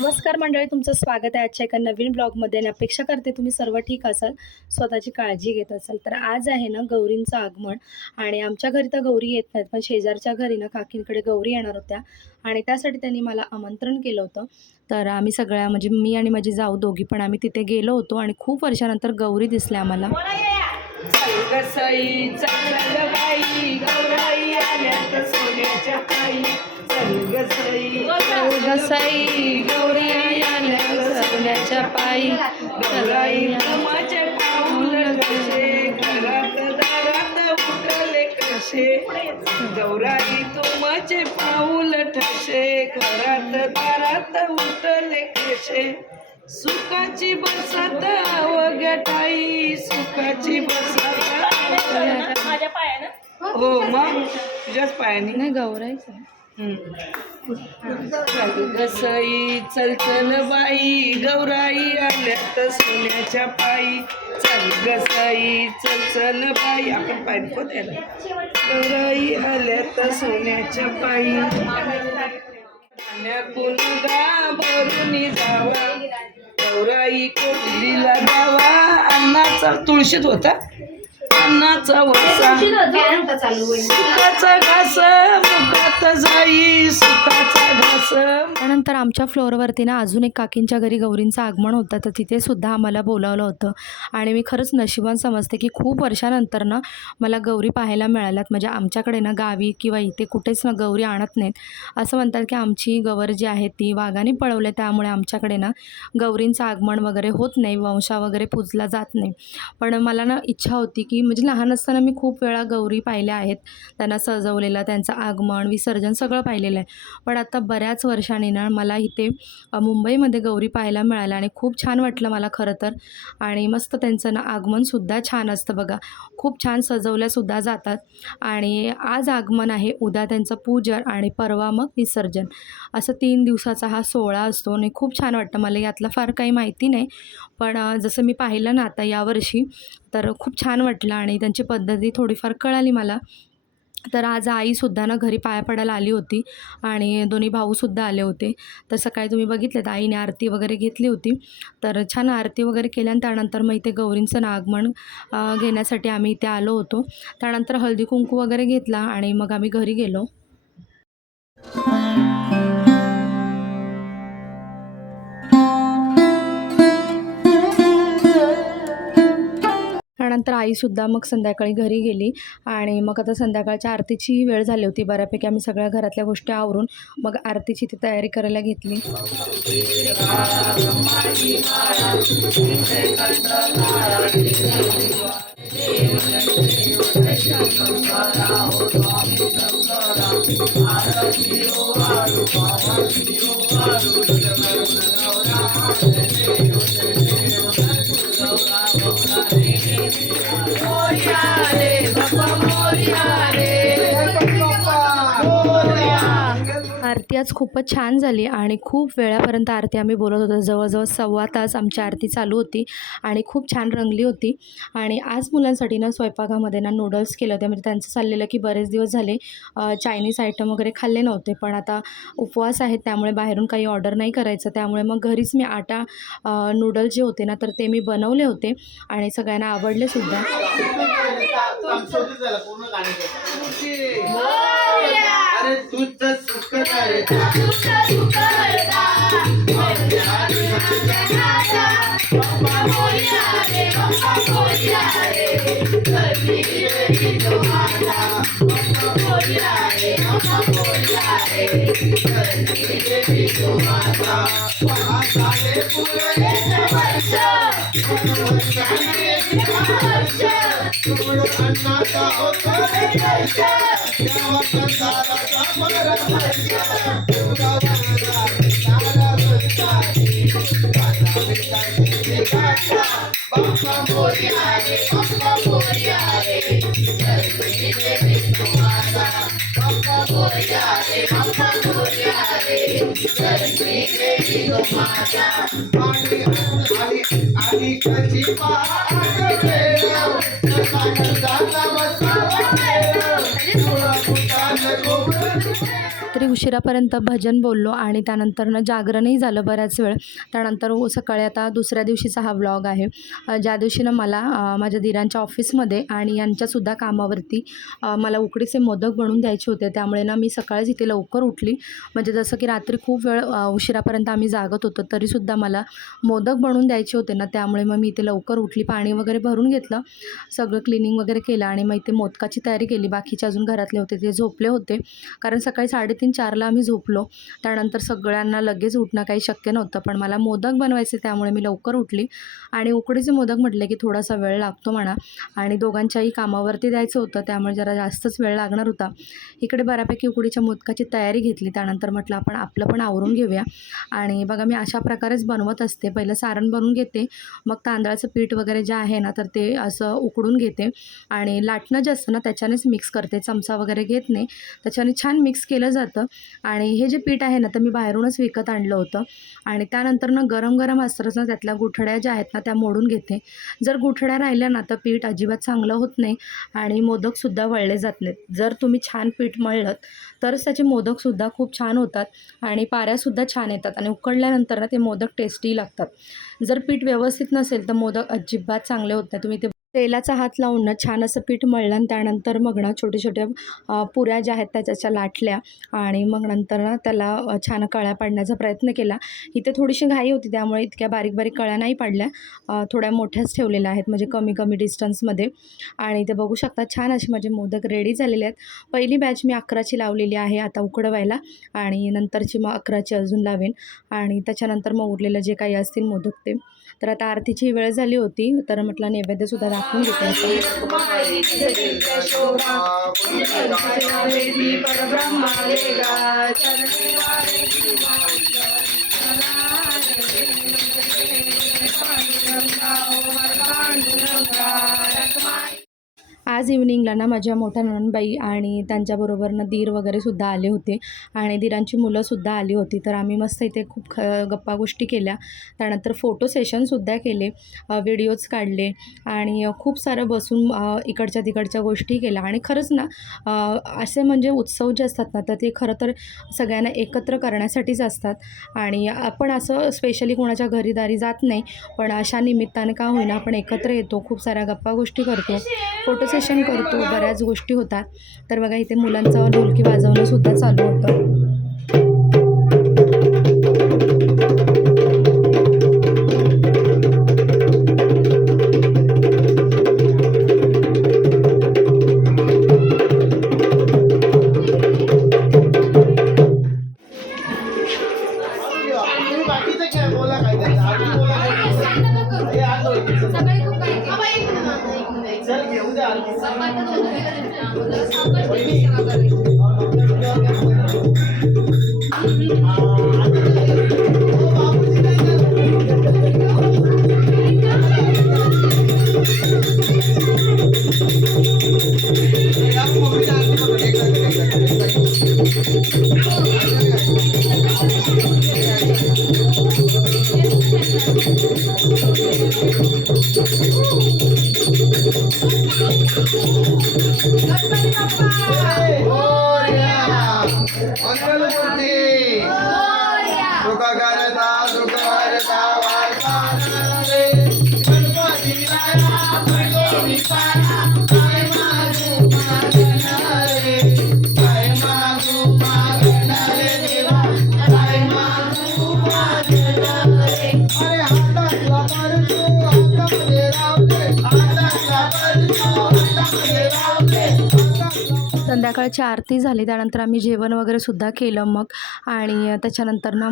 नमस्कार मंडळी, तुमचं स्वागत आहे आजच्या एका नवीन ब्लॉगमध्ये. आणि अपेक्षा करते तुम्ही सर्व ठीक असाल, स्वतःची काळजी घेत असाल. तर आज आहे ना गौरींचं आगमन, आणि आमच्या घरी तर गौरी येत नाहीत, पण शेजारच्या घरी ना काकींकडे गौरी येणार होत्या, आणि त्यासाठी त्यांनी मला आमंत्रण केलं होतं. तर आम्ही सगळ्या म्हणजे मी आणि माझी जाऊ दोघी पण आम्ही तिथे गेलो होतो, आणि खूप वर्षानंतर गौरी दिसल्या आम्हाला. गसाई गौरी आल्या सोन्याच्या पायी, माझे पाऊल कसे घरात दारात उठले कसे, गौराई तुमचे पाऊल ठसे घरात दारात उठले कसे, सुखाची बसत अवघटाई सुखाची बसत माझ्या पायानं. हो मग तुझ्याच पायाने नाही गौराईच. गसाई चल चल बाई गौराई आल्यात सोन्याच्या पायी, चल गसाई चल चल बाई. आपण पाय द्यायला गौराई आल्यात सोन्याच्या पायी, धान्याकून भरून जावा गौराई कोठलीला जावा, अन्नाचा तुळशीत होता अन्नाचा वसा, सुखाचा घास मुखात जाई सुखाचा घास. त्यानंतर आमच्या फ्लोअरवरती ना अजून एक काकींच्या घरी गौरींचं आगमन होतं, तर तिथे सुद्धा आम्हाला बोलावलं होतं. आणि मी खरंच नशिबान समजते की खूप वर्षानंतर ना मला गौरी पाहायला मिळाल्यात. म्हणजे आमच्याकडे ना गावी किंवा इथे कुठेच ना गौरी आणत नाहीत. असं म्हणतात की आमची गवर जी आहे ती वाघाने पळवले, त्यामुळे आमच्याकडे ना गौरींचं आगमन वगैरे होत नाही, वंशा वगैरे पूजला जात नाही. पण मला ना इच्छा होती की म्हणजे लहान असताना मी खूप वेळा गौरी पाहिल्या आहेत, त्यांना सजवलेलं, त्यांचं आगमन विसर्जन सगळं पाहिलेलं आहे. पण आता बऱ्याच वर्षांनी ना मला इथे मुंबईमध्ये गौरी पाहायला मिळाल्या, आणि खूप छान वाटलं मला खरं तर. आणि मस्त त्यांचं ना आगमनसुद्धा छान असतं बघा, खूप छान सजवल्यासुद्धा जातात. आणि आज आगमन आहे, उद्या त्यांचं पूजन, आणि परवा मग विसर्जन, असं 3 दिवसाचा हा सोहळा असतो. आणि खूप छान वाटतं. मला यातलं फार काही माहिती नाही, पण जसं मी पाहिलं ना आता यावर्षी, तर खूप छान वाटलं, आणि त्यांची पद्धती थोडीफार कळाली मला. तर आज आईसुद्धा ना घरी पाया पडायला आली होती, आणि दोन्ही भाऊसुद्धा आले होते. तर सकाळी तुम्ही बघितलं तर आईने आरती वगैरे घेतली होती. तर छान आरती वगैरे केल्या, आणि त्यानंतर मग इथे गौरींचं आगमन घेण्यासाठी आम्ही इथे आलो होतो. त्यानंतर हळदी कुंकू वगैरे घेतला, आणि मग आम्ही घरी गेलो. त्यानंतर आईसुद्धा मग संध्याकाळी घरी गेली, आणि मग आता संध्याकाळच्या आरतीची वेळ झाली होती. बऱ्यापैकी आम्ही सगळ्या घरातल्या गोष्टी आवरून मग आरतीची ती तयारी करायला घेतली. आरती आज खूपच छान झाली, आणि खूप वेळापर्यंत आरती आम्ही बोलत होतो. जवळजवळ 1.25 तास आमची आरती चालू होती, आणि खूप छान रंगली होती. आणि आज मुलांसाठी ना स्वयंपाकामध्ये ना नूडल्स केले होते. म्हणजे त्यांचं चाललेलं की बरेच दिवस झाले चायनीज आयटम वगैरे खाल्ले नव्हते, पण आता उपवास आहेत त्यामुळे बाहेरून काही ऑर्डर नाही करायचं. त्यामुळे मग घरीच मी आटा नूडल्स जे होते ना तर ते मी बनवले होते, आणि सगळ्यांना आवडले सुद्धा. अरे तुझं सुख आहे भाविकाची पाठ वेळ आनंदाचा बसावा वेळ तुळा फुटाल गोकुळ तरी उशिरापर्यंत भजन बोललो आणि त्यानंतरनं जागरणही झालं बऱ्याच वेळ. त्यानंतर सकाळी आता दुसऱ्या दिवशीचा हा व्लॉग आहे. ज्या दिवशीनं मला माझ्या दिरांच्या ऑफिसमध्ये आणि यांच्यासुद्धा कामावरती मला उकडीचे मोदक बनवून द्यायचे होते. त्यामुळे ना मी सकाळीच इथे लवकर उठली. म्हणजे जसं की रात्री खूप वेळ उशिरापर्यंत आम्ही जागत होतो तरीसुद्धा मला मोदक बनवून द्यायचे होते ना, त्यामुळे मग मी इथे लवकर उठली. पाणी वगैरे भरून घेतलं, सगळं क्लिनिंग वगैरे केलं आणि मग इथे मोदकाची तयारी केली. बाकीचे अजून घरातले होते ते झोपले होते, कारण सकाळी 3:30-4ला आम्ही झोपलो. त्यानंतर सगळ्यांना लगेच उठणं काही शक्य नव्हतं, पण मला मोदक बनवायचे त्यामुळे मी लवकर उठली. आणि उकडीचे मोदक म्हटले की थोडासा वेळ लागतो म्हणा, आणि दोघांच्याही कामावरती द्यायचं होतं त्यामुळे जरा जास्तच वेळ लागणार होता. इकडे बऱ्यापैकी उकडीच्या मोदकाची तयारी घेतली. त्यानंतर म्हटलं आपण आपलं पण आवरून घेऊया. आणि बघा मी अशा प्रकारेच बनवत असते. पहिलं सारण बनवून घेते, मग तांदळाचं पीठ वगैरे जे आहे ना तर ते असं उकडून घेते आणि लाटणं जे असतं ना त्याच्यानेच मिक्स करते, चमचा वगैरे घेत नाही. त्याच्याने छान मिक्स केलं जातं. आणि हे जे पीठ आहे ना तर मी बाहेरूनच विकत आणलं होतं. आणि त्यानंतर ना गरम गरम असतानाच ना त्यातल्या गुठळ्या ज्या आहेत ना त्या मोडून घेते. जर गुठळ्या राहिल्या ना तर पीठ अजिबात चांगलं होत नाही आणि मोदकसुद्धा वळले जात नाहीत. जर तुम्ही छान पीठ मळलं तरच त्याचे मोदकसुद्धा खूप छान होतात आणि पाऱ्यासुद्धा छान येतात आणि उकडल्यानंतर ना ते मोदक टेस्टी लागतात. जर पीठ व्यवस्थित नसेल तर मोदक अजिबात चांगले होत नाही. तुम्ही ते तेलाचा हात लावून ना छान असं पीठ मळलं आणि त्यानंतर मग ना छोटे छोटे पुऱ्या ज्या आहेत त्याच्या लाटल्या आणि मग नंतर ना त्याला छान कळ्या पाडण्याचा प्रयत्न केला. इथे थोडीशी घाई होती त्यामुळे इतक्या बारीक बारीक कळ्या नाही पाडल्या, थोड्या मोठ्याच ठेवलेल्या आहेत म्हणजे कमी कमी डिस्टन्समध्ये. आणि ते बघू शकता छान असे माझे मोदक रेडी झालेले आहेत. पहिली बॅच मी 11ची लावलेली आहे आता उकडवायला आणि नंतरची मग 11ची अजून लावेन आणि त्याच्यानंतर मग उरलेलं जे काही असतील मोदक ते. तर आता आरतीची वेळ झाली होती तर म्हटलं नैवेद्यसुद्धा दाखवून घेते असं. आज इव्हनिंगला ना माझ्या मोठ्या नणंदबाई आणि त्यांच्याबरोबरनं दीर वगैरेसुद्धा आले होते आणि दिरांची मुलंसुद्धा आली होती. तर आम्ही मस्त इथे खूप गप्पा गोष्टी केल्या. त्यानंतर फोटो सेशनसुद्धा केले, व्हिडिओज काढले आणि खूप सारं बसून इकडच्या तिकडच्या गोष्टी केल्या. आणि खरंच ना असे म्हणजे उत्सव जे असतात ना तर ते खरं तर सगळ्यांना एकत्र करण्यासाठीच असतात. आणि आपण असं स्पेशली कोणाच्या घरीदारी जात नाही, पण अशा निमित्ताने का होईना आपण एकत्र येतो, खूप साऱ्या गप्पा गोष्टी करतो, फोटो सेशन करतो, बऱ्याच गोष्टी होतात. तर बघा इथे मुलांचं ढोलकी वाजवणं सुद्धा चालू होतं. बाकीचं काय बोला काय त्याचं आधी बोला काय हे आलो चल घेऊ द्या संध्याकाळची आरती झाली त्यानंतर आम्ही जेवण वगैरे सुद्धा केलं मग. आणि त्याच्यानंतर ना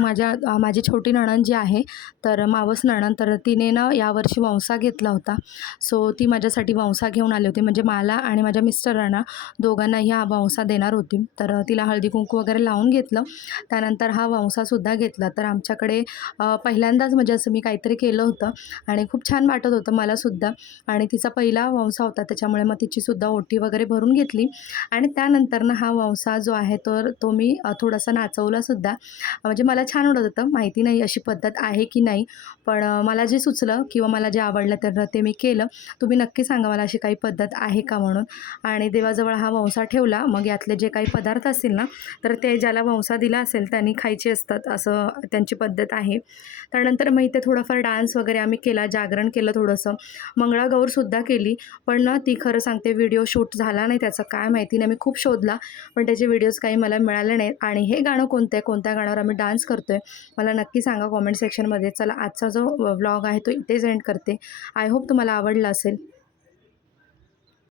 माझी छोटी नणंद जी आहे तर मावस नणंद, तर तिने ना यावर्षी वंसा घेतला होता. सो ती माझ्यासाठी वंसा घेऊन आली होती, म्हणजे मला आणि माझ्या मिस्टरांना दोघांनाही हा वंसा देणार होती. तर तिला हळदी कुंकू वगैरे लावून घेतलं, त्यानंतर हा वंसासुद्धा घेतला. तर आमच्याकडे पहिल्यांदाच म्हणजे असं मी काहीतरी केलं होतं आणि खूप छान वाटत होतं मलासुद्धा. आणि तिचा पहिला वंसा होता त्याच्यामुळे मग तिचीसुद्धा ओटी वगैरे भरून घेतली आणि त्यानंतर ना हा वंसा जो आहे तो मी थोडासा नाचवलासुद्धा. म्हणजे मला छान वाटत होतं. माहिती नाही अशी पद्धत आहे की नाही, पण मला जे सुचलं किंवा मला जे आवडलं तर ते मी केलं. तुम्ही नक्की सांगा मला अशी काही पद्धत आहे का म्हणून. आणि देवाजवळ हा वंसा ठेवला. मग यातले जे काही पदार्थ असतील ना, तर ते ज्याला वंसा दिला असेल त्यांनी खायचे असतात, असं त्यांची पद्धत आहे. त्यानंतर मग इथे थोडाफार डान्स वगैरे आम्ही केला, जागरण केलं थोडंसं. मंगळागौरसुद्धा केली. पण ना ती खरं सांगते व्हिडिओ शूट झाला नाही त्याचा, काय माहिती नाही. मी खूप शोधला, पण त्याचे व्हिडिओज काही मला मिळाले नाहीत. आणि हे गाणं कोणतं आहे, कोणत्या गाण्यावर आम्ही डान्स करतोय, मला नक्की सांगा कॉमेंट सेक्शनमध्ये. चला आजचा जो व्लॉग आहे तो इथेच एंड करते. आय होप तुम्हाला आवडला असेल.